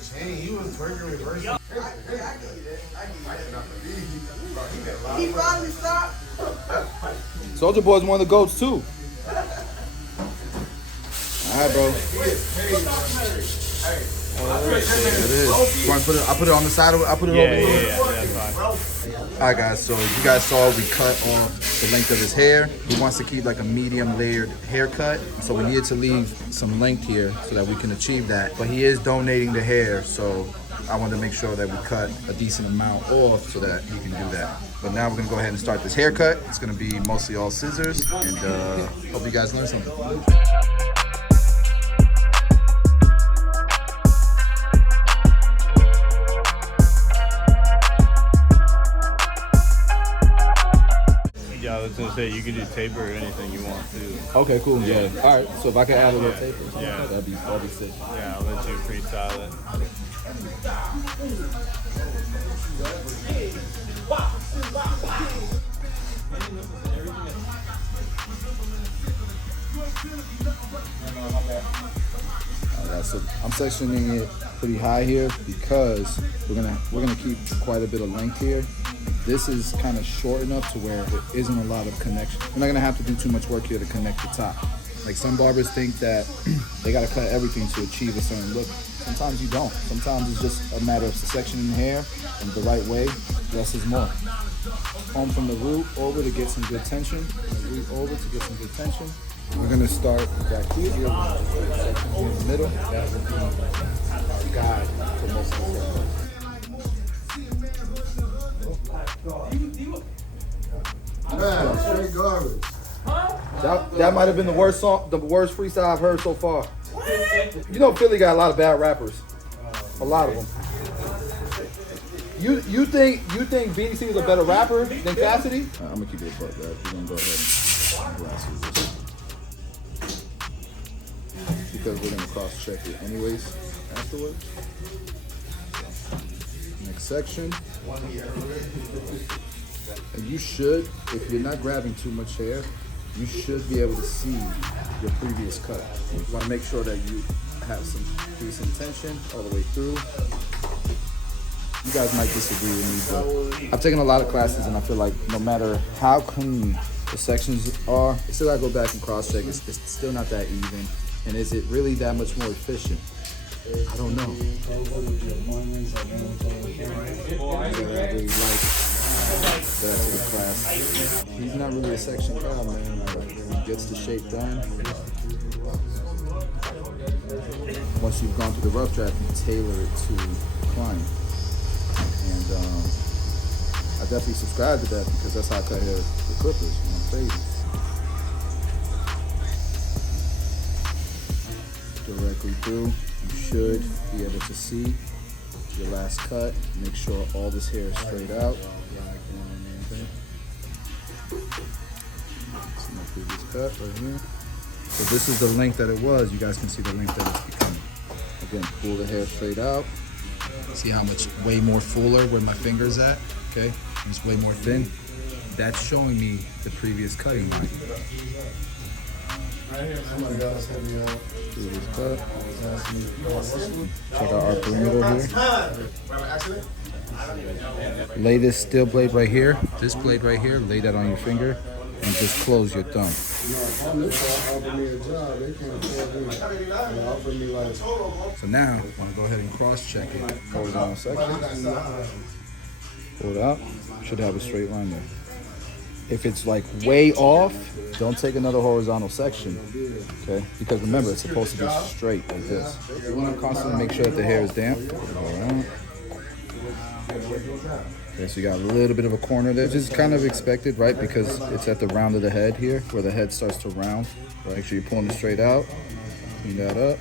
chain. You was working reverse. He finally stopped. Soldier Boy's one of the GOATs too. Alright, bro. There it is. You want to put it? I put it on the side of it. I put it over here. Yeah, that's fine. Alright, guys. So you guys saw we cut off the length of his hair. He wants to keep like a medium layered haircut, so we needed to leave some length here so that we can achieve that. But he is donating the hair, so I wanted to make sure that we cut a decent amount off so that he can do that. But now we're gonna go ahead and start this haircut. It's gonna be mostly all scissors, and hope you guys learn something. Yeah, I was gonna say you can do taper or anything you want to. Okay, cool. Yeah. All right. So if I could add a little tape, Yeah. that'd be sick. Yeah, I'll let you freestyle it. Alright, so I'm sectioning it pretty high here because we're gonna keep quite a bit of length here. This is kind of short enough to where there isn't a lot of connection. We're not gonna have to do too much work here to connect the top. Like some barbers think that they gotta cut everything to achieve a certain look. Sometimes you don't. Sometimes it's just a matter of sectioning the hair in the right way. Less is more. Comb from the root over to get some good tension. From the root over to get some good tension. We're gonna start back here. Section here in the middle. That will be our guide for most of the hair. Man, straight garbage. That might have been the worst freestyle I've heard so far. You know Philly got a lot of bad rappers. A lot of them. You think BDC was a better rapper than Cassidy? I'm gonna keep it a buck, guys. We're gonna go ahead and blast this. Because we're gonna cross check it anyways afterwards. Next section. And you should, if you're not grabbing too much hair, you should be able to see your previous cut. You want to make sure that you have some decent tension all the way through. You guys might disagree with me, but I've taken a lot of classes and I feel like no matter how clean the sections are, it's still gotta go back and cross check. It's still not that even. And is it really that much more efficient? I don't know. I really like that to the class. He's not really a section guy, man. He gets the shape done. Once you've gone through the rough draft, you tailor it to the client. And I definitely subscribe to that because that's how I cut hair with clippers when I'm fading. Directly through. You should be able to see your last cut. Make sure all this hair is straight out. See my previous cut right here. So this is the length that it was. You guys can see the length that it's becoming. Again, pull the hair straight out. See how much way more fuller where my finger's at? Okay, it's way more thin. That's showing me the previous cutting line. Previous cut. Check out our perimeter here. Lay this steel blade right here, this blade right here, lay that on your finger, and just close your thumb. So now, I want to go ahead and cross-check it. Horizontal section. Pull it out. Should have a straight line there. If it's like way off, don't take another horizontal section, okay? Because remember, it's supposed to be straight like this. You want to constantly make sure that the hair is damp. Okay, so you got a little bit of a corner there, which is kind of expected, right? Because it's at the round of the head here, where the head starts to round. Right? Make sure you're pulling it straight out. Clean that up.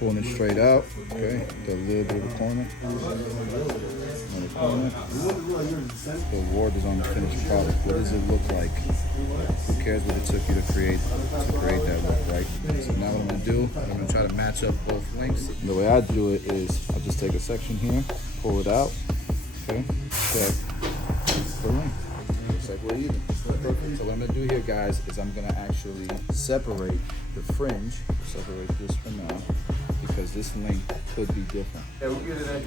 Pulling it straight out. Okay, got a little bit of a corner. Another corner. The award is on the finished product. What does it look like? Who cares what it took you to create that look, right? So now what I'm gonna do, I'm gonna try to match up both lengths. And the way I do it is I just take a section here, pull it out, okay, check the length. Looks like we're even. Perfect. So what I'm gonna do here, guys, is I'm gonna actually separate the fringe, separate this for now, because this length could be different. Yeah, we'll get it in.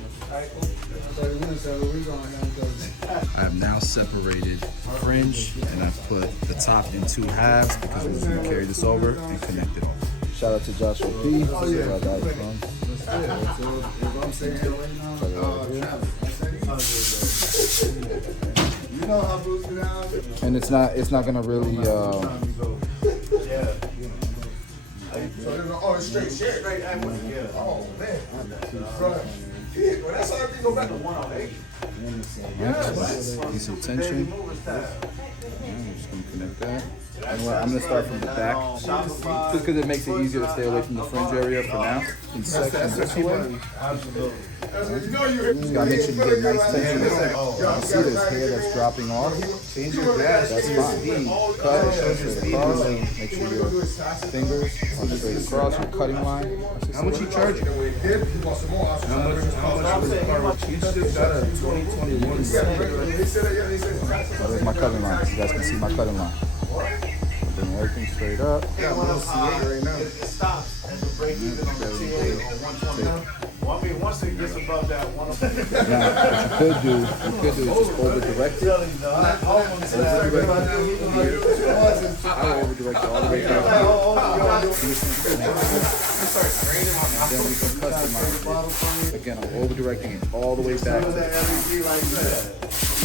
I have now separated fringe and I've put the top in 2 halves because we're just gonna carry this over and connect it over. Shout out to Joshua P. This is where I got it from. You know how Bruce get out? And it's not gonna really Oh, it's straight shit. Oh, man. Well, that's how everything go back to 108. need some tension. I'm just gonna connect that. You know what? I'm gonna start from the back just because it makes it easier to stay away from the fringe area for now. In sections this way. Just gotta make sure you get nice tension. You see this hair that's dropping off? That's fine. Cut it straight across. Make sure your fingers are straight across your cutting line. How much you charge? How much? You just got a 2021. So there's my cutting line. You guys can see my cutting line. Bring everything straight up. It stops at the break even on the 10 or 120. Well, I mean, once it gets above that 120. Now, what you could do is just over-direct it. I will over-direct it all the way down here. Then we can customize it. Again, I'm over-directing it all the way back to the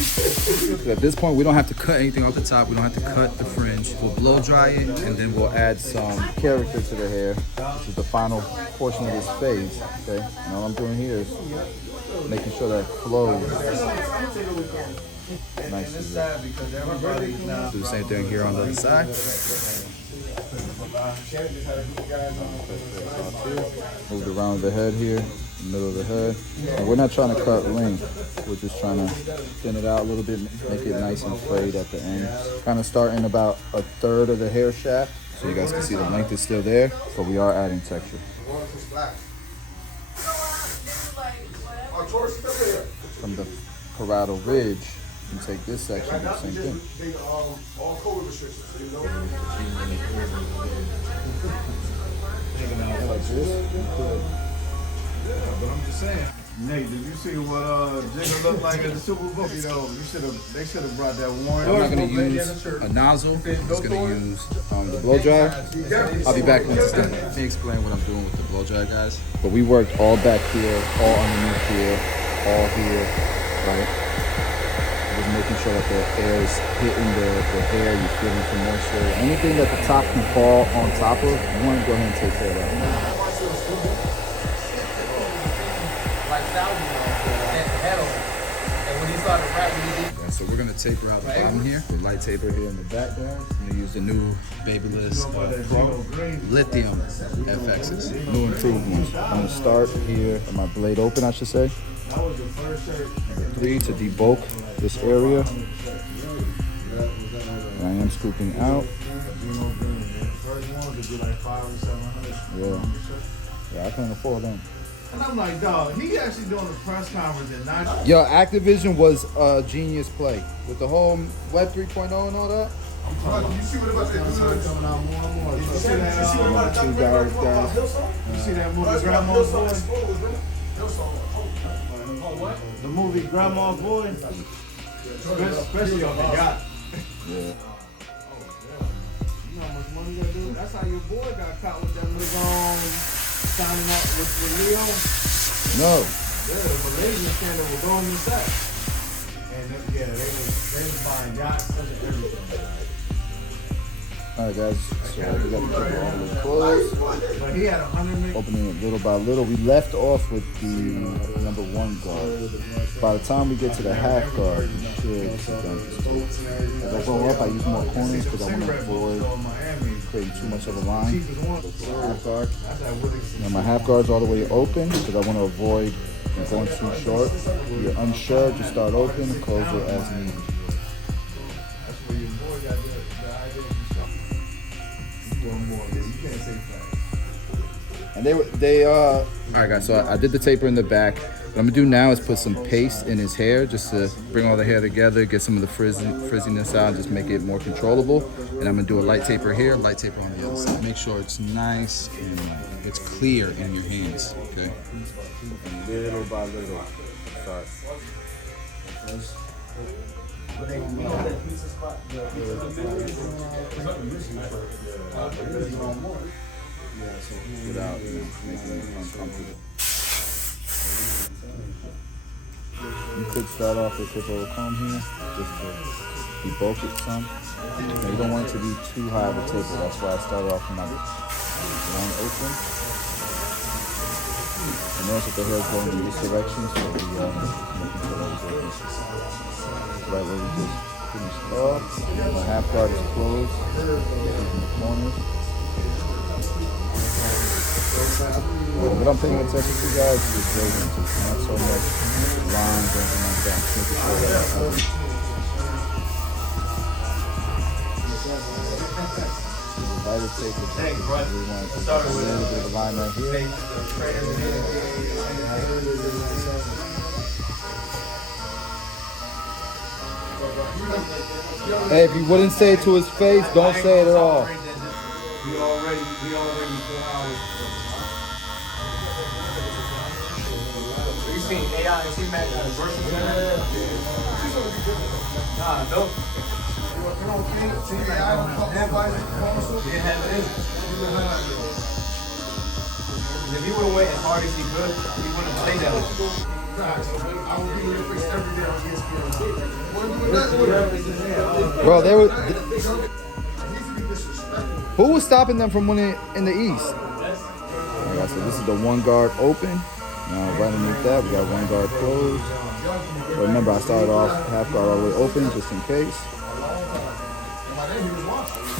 So at this point, we don't have to cut anything off the top. We don't have to cut the fringe. We'll blow dry it, and then we'll add some character to the hair, which is the final portion of this phase. Okay, and all I'm doing here is making sure that it flows nicely. Do the same thing here on the other side. Move it around the head here, middle of the head. And we're not trying to cut length. We're just trying to thin it out a little bit, make it nice and frayed at the end. Kind of starting about 1/3 of the hair shaft, so you guys can see the length is still there, but we are adding texture. From the parietal ridge, you take this section, do the same thing. Like this, But I'm just saying. Nate, did you see what Jigga looked like at the Super Bowl? You know, they should have brought that Warren. I'm not going to use a nozzle. I'm just going to use the blow dryer. I'll be back once it's done. Let me explain what I'm doing with the blow dryer, guys. But we worked all back here, all underneath here, all here, right? Just making sure that the air is hitting the hair, you're feeling some moisture. Anything that the top can fall on top of, you want to go ahead and take care of that. So we're gonna taper out the bottom here. The light taper here in the background. I'm gonna use the new Babyliss Pro Lithium FXs, new improved ones. I'm gonna start here with my blade open, I should say. Number 3 to debulk this area. And I am scooping out. Yeah, I can't afford them. And I'm like, dog, he actually doing a press conference at 9. Yo, Activision was a genius play with the whole Web 3.0 and all that. You see what about that? Coming out more and more. You see what about that? You see that movie Grandma's Boy? The movie Grandma's Boy? Especially on the yacht. Yeah. You know how much money that do? That's how your boy got caught with that little signing up with Leo. No. Yeah, the Malaysian scandal was going inside. And yeah, they was buying yachts and everything. All right, guys. So we got the taper all the way closed. But he had 100 million. Opening it little by little. We left off with the number 1 guard. By the time we get to the half guard, we should be done. As I go up, I use more corners because I want to avoid creating too much of a line. Half guard. Now my half guard's all the way open because I want to avoid going too short. If you're unsure, just start open and close it as needed. That's where your boy got the idea of stuff. He's doing more. You can't say fast. And all right, guys, so I did the taper in the back. What I'm gonna do now is put some paste in his hair just to bring all the hair together, get some of the frizziness out, and just make it more controllable. And I'm gonna do a light taper here, light taper on the other side. Make sure it's nice and it's clear in your hands. Okay. Little by little. Start. Without making it uncomfortable. You could start off with this little comb here, just to debulk it some. Now you don't want it to be too high of a taper. That's why I started off with my one open. And notice that the hair is going in this direction, so we making sure that it's open. Right where we just finished off. My half guard is closed, in the corners. What I'm paying attention to, guys, is gradient. Not so much lines or anything like that. Making sure that the lighter tape is we want to start with a little bit of a line right here. Hey, if you wouldn't say it to his face, don't say it at all. We already 4 hours. You seen AI and T-Mac versus Nah, dope. You don't think AI don't come by the console? If he would have went as hard as he could, he wouldn't have played that much. I would be in your face every day on ESPN. What are you doing that? Bro, they were. He's be disrespectful. Who was stopping them from winning in the East? Like I said, this is the one guard open. Now right underneath that, we got one guard closed. But remember, I started off half guard all the way open just in case.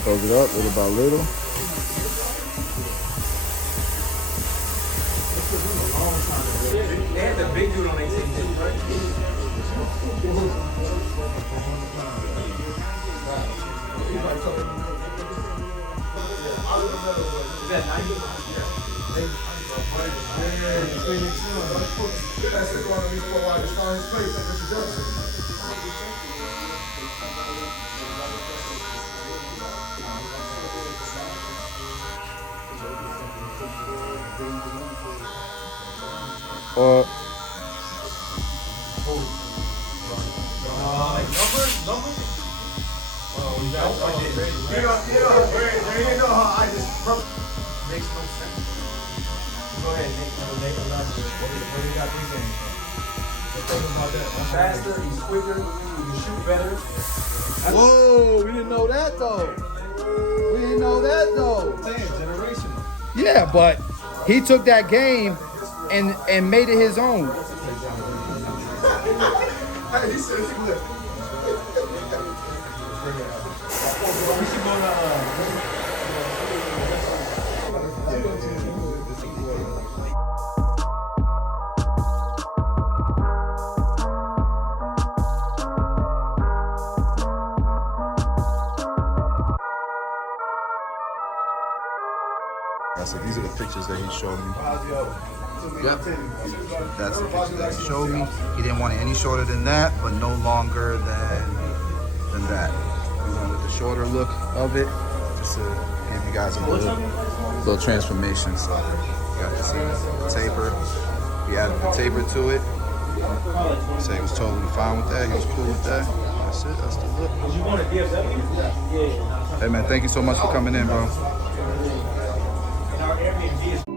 Close it up little by little. They had the big dude on their team, too, right? Is that 90? That's it, going to be 4 hours. Start his place, like Mr. Johnson. Numbers? You know how I just Makes no sense. Go ahead, Nick. What do you got these games? Talk about that. Faster, he's quicker, he can shoot better. Whoa, we didn't know that though. We didn't know that though. Generational. Yeah, but he took that game and made it his own. Hey, he said he would. We should go to So these are the pictures that he showed me. Yep, that's the picture that he showed me. He didn't want it any shorter than that, but no longer than that. We went with the shorter look of it, just to give you guys a little transformation. So you got to see the taper. We added the taper to it. So he was totally fine with that. He was cool with that. That's it. That's the look. Hey man, thank you so much for coming in, bro. our Airbnb is